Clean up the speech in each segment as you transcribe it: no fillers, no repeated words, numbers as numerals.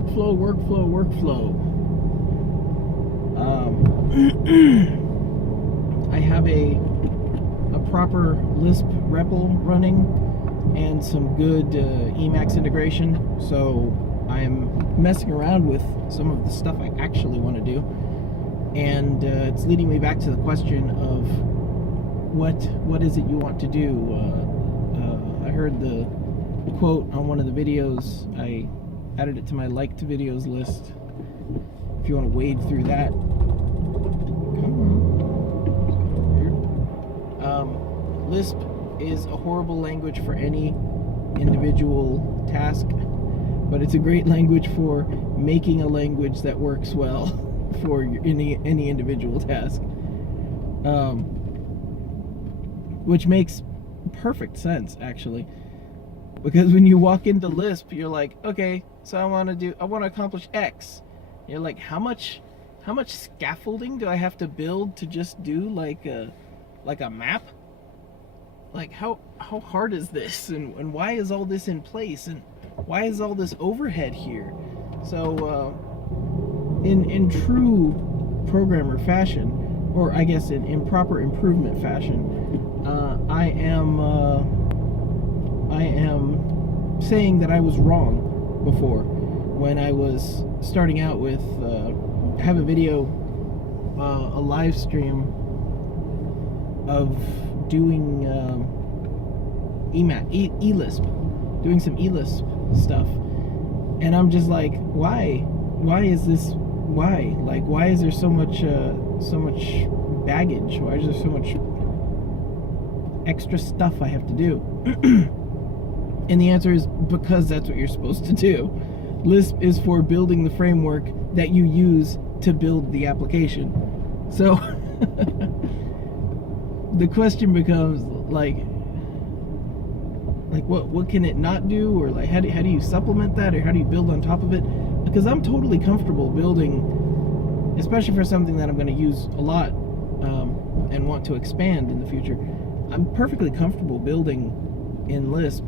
workflow. I have a proper Lisp REPL running and some good Emacs integration, so I'm messing around with some of the stuff I actually want to do, and it's leading me back to the question of what is it you want to do. I heard the quote on one of the videos. I added it to my liked videos list. If you want to wade through that, come on. Lisp is a horrible language for any individual task, but it's a great language for making a language that works well for any individual task, which makes perfect sense, actually, because when you walk into Lisp, you're like, okay, so I want to accomplish X. You're like, how much scaffolding do I have to build to just do like a map? Like, how hard is this, and why is all this in place, and why is all this overhead here? So in true programmer fashion, or I guess in proper improvement fashion, I am saying that I was wrong before when I was starting out with have a video, a live stream of doing Lisp, doing some Lisp stuff, and I'm just like, why is this? Why is there so much baggage? Why is there so much extra stuff I have to do? And the answer is because that's what you're supposed to do. Lisp is for building the framework that you use to build the application. So the question becomes like what can it not do, or like how do you supplement that, or how do you build on top of it? Because I'm totally comfortable building, especially for something that I'm going to use a lot and want to expand in the future. I'm perfectly comfortable building in Lisp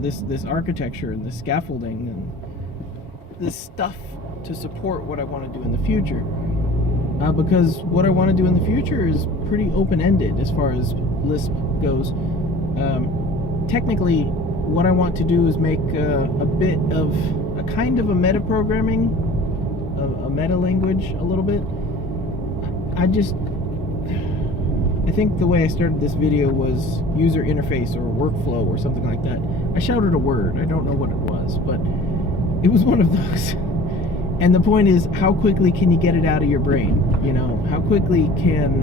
this architecture and this scaffolding and this stuff to support what I want to do in the future. Because what I want to do in the future is pretty open-ended as far as Lisp goes. Technically, what I want to do is make a bit of a kind of a meta-programming, a meta-language a little bit. I think the way I started this video was user interface or workflow or something like that. I shouted a word. I don't know what it was, but it was one of those. And the point is, how quickly can you get it out of your brain? You know, how quickly can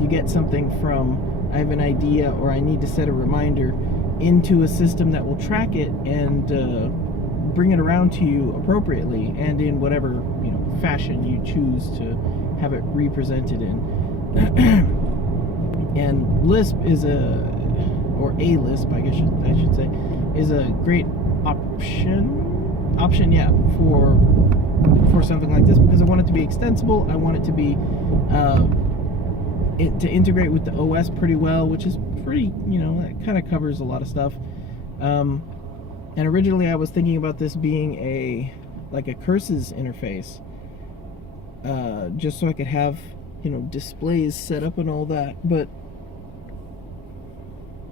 you get something from, I have an idea or I need to set a reminder, into a system that will track it and bring it around to you appropriately and in whatever fashion you choose to have it represented in. And Lisp is or a Lisp, I guess I should say, is a great option, yeah, for something like this, because I want it to be extensible. I want it to be to integrate with the OS pretty well, which is pretty, that kind of covers a lot of stuff. And originally I was thinking about this being a curses interface, just so I could have displays set up and all that, but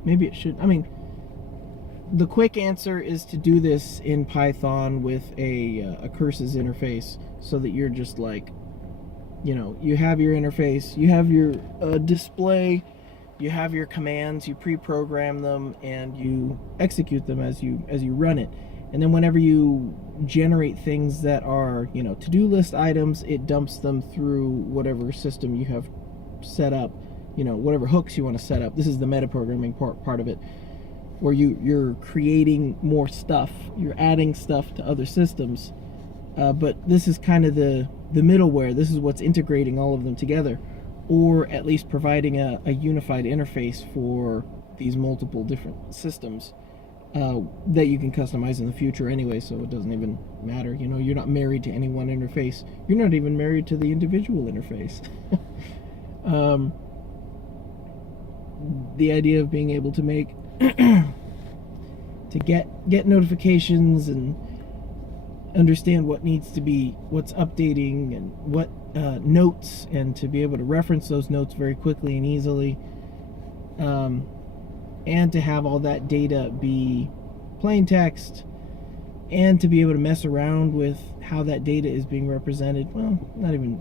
maybe it should. I mean, the quick answer is to do this in Python with a curses interface, so that you're just like, you have your interface, you have your display, you have your commands, you pre-program them, and you execute them as you run it. And then whenever you generate things that are, to-do list items, it dumps them through whatever system you have set up, whatever hooks you want to set up. This is the metaprogramming part of it, where you're creating more stuff, you're adding stuff to other systems. But this is kind of the middleware. This is what's integrating all of them together, or at least providing a unified interface for these multiple different systems. That you can customize in the future anyway, so it doesn't even matter. You're not married to any one interface. You're not even married to the individual interface. The idea of being able to make to get notifications and understand what needs to be, what's updating, and what notes, and to be able to reference those notes very quickly and easily, and to have all that data be plain text, and to be able to mess around with how that data is being represented. Well, not even,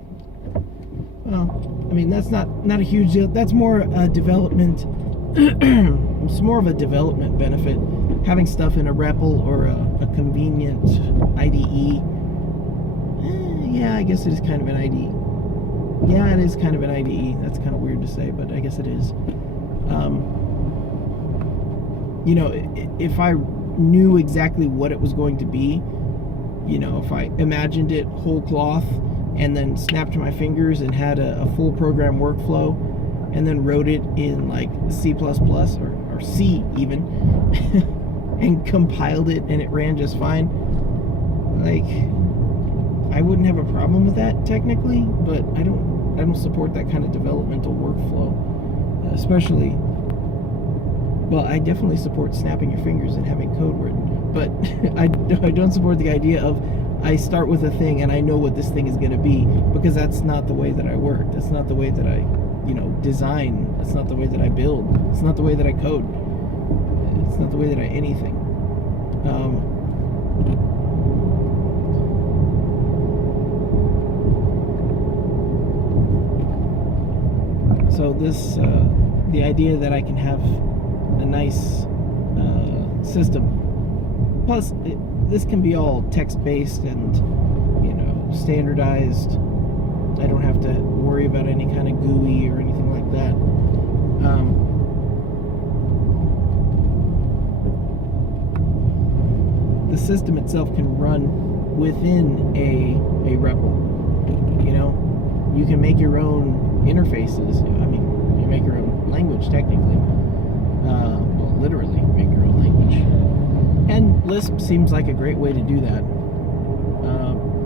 well, I mean, that's not a huge deal. That's more a development. It's more of a development benefit, having stuff in a REPL or a convenient IDE. Yeah, I guess it is kind of an IDE. Yeah, it is kind of an IDE. That's kind of weird to say, but I guess it is. You know, if I knew exactly what it was going to be, you know, if I imagined it whole cloth and then snapped my fingers and had a full program workflow and then wrote it in like C++ or C even and compiled it and it ran just fine, like, I wouldn't have a problem with that technically, but I don't support that kind of developmental workflow, especially. Well, I definitely support snapping your fingers and having code written, but I don't support the idea of I start with a thing and I know what this thing is going to be, because that's not the way that I work. That's not the way that I, you know, design. That's not the way that I build. It's not the way that I code. It's not the way that I anything. So this, the idea that I can have a nice system. Plus, this can be all text-based and, you know, standardized. I don't have to worry about any kind of GUI or anything like that. The system itself can run within a REPL. You know, you can make your own interfaces. I mean, you make your own language technically. Well, literally make your own language. And Lisp seems like a great way to do that.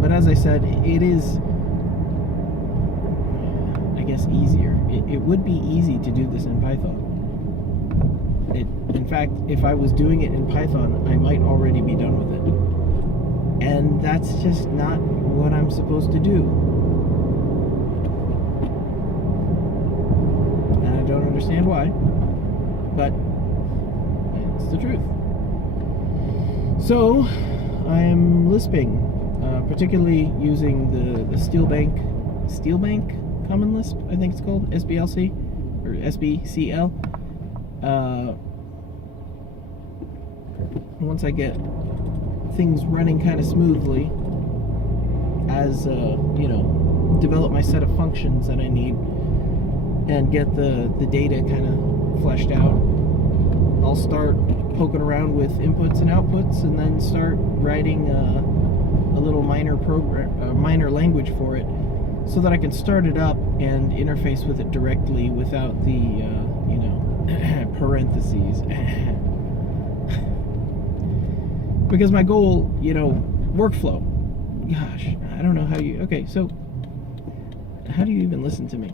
But as I said, it is, I guess, easier. It would be easy to do this in Python. In fact, if I was doing it in Python, I might already be done with it. And that's just not what I'm supposed to do. And I don't understand why, but it's the truth. So, I'm Lisping, particularly using the Steelbank Common Lisp, I think it's called, SBLC, or SBCL. Once I get things running kind of smoothly, as, you know, develop my set of functions that I need, and get the data kind of fleshed out, I'll start poking around with inputs and outputs, and then start writing a little minor program, minor language for it, so that I can start it up and interface with it directly without the, you know, parentheses. Because my goal, you know, workflow. Gosh, I don't know how you. Okay, so how do you even listen to me?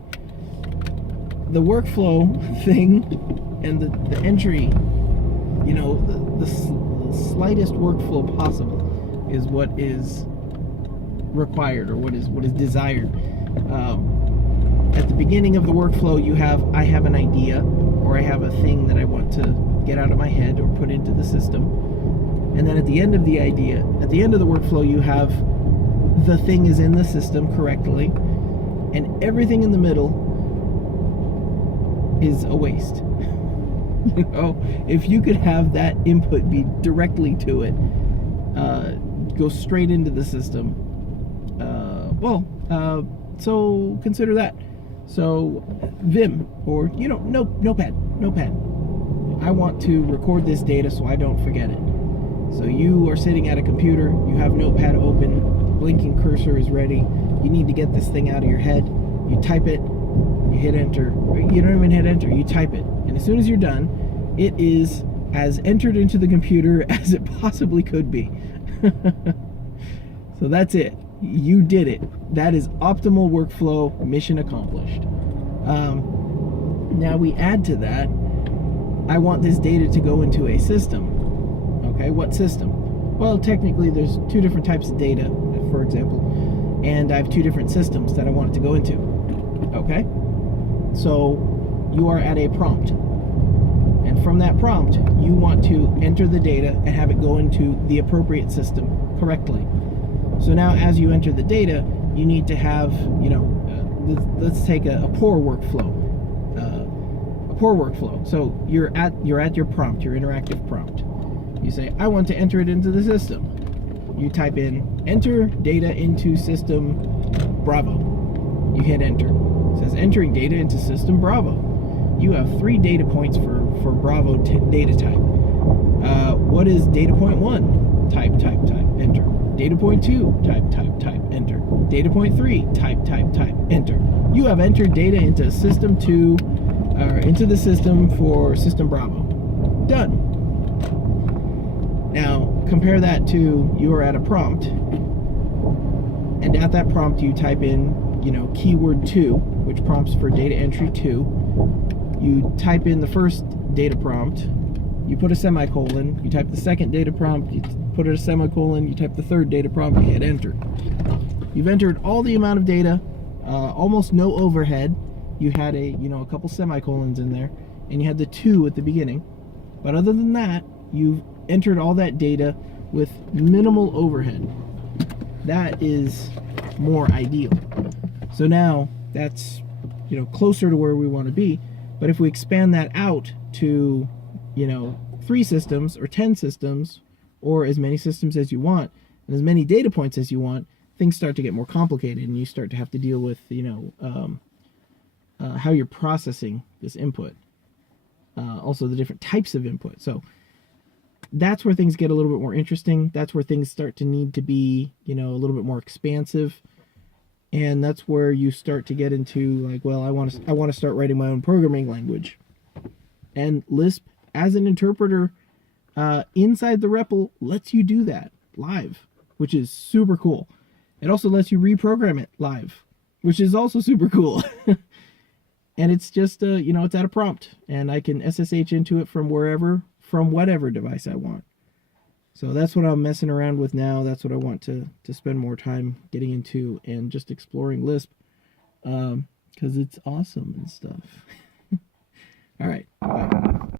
The workflow thing and the entry, you know, the slightest workflow possible is what is required, or what is desired. At the beginning of the workflow, I have an idea, or I have a thing that I want to get out of my head or put into the system. And then at the end of the idea, at the end of the workflow, you have the thing is in the system correctly, and everything in the middle is a waste. You know, if you could have that input be directly to it, go straight into the system, so consider that. So Vim, or, you know, Notepad. I want to record this data so I don't forget it. So you are sitting at a computer, you have Notepad open, the blinking cursor is ready, you need to get this thing out of your head, you type it, you hit enter, you don't even hit enter, you type it, and as soon as you're done, it is as entered into the computer as it possibly could be. So that's it. You did it. That is optimal workflow, mission accomplished. Now we add to that, I want this data to go into a system. Okay, what system? Well, technically there's two different types of data, for example, and I have two different systems that I want it to go into. Okay? So you are at a prompt. And from that prompt, you want to enter the data and have it go into the appropriate system correctly. So now as you enter the data, you need to have, let's take a pour workflow. So you're at your prompt, your interactive prompt. You say, I want to enter it into the system. You type in, enter data into system Bravo. You hit enter. It says entering data into system Bravo. You have 3 data points for Bravo data type. What is data point 1? Type, enter. Data point 2, type, enter. Data point 3, type, enter. You have entered data into system 2, or into the system for system Bravo. Done. Now, compare that to you are at a prompt, and at that prompt you type in, keyword 2, which prompts for data entry 2. You type in the first data prompt, you put a semicolon, you type the second data prompt, you put a semicolon, you type the third data prompt, you hit enter. You've entered all the amount of data, almost no overhead. You had a couple semicolons in there, and you had the 2 at the beginning. But other than that, you've entered all that data with minimal overhead. That is more ideal. So now that's closer to where we want to be. But if we expand that out to 3 systems or 10 systems or as many systems as you want and as many data points as you want, things start to get more complicated, and you start to have to deal with how you're processing this input. Also the different types of input. So that's where things get a little bit more interesting. That's where things start to need to be, a little bit more expansive. And that's where you start to get into like, well, I want to start writing my own programming language. And Lisp as an interpreter inside the REPL lets you do that live, which is super cool. It also lets you reprogram it live, which is also super cool. And it's just, it's at a prompt, and I can SSH into it from wherever, from whatever device I want. So that's what I'm messing around with now. That's what I want to spend more time getting into and just exploring Lisp, because it's awesome and stuff. All right, bye.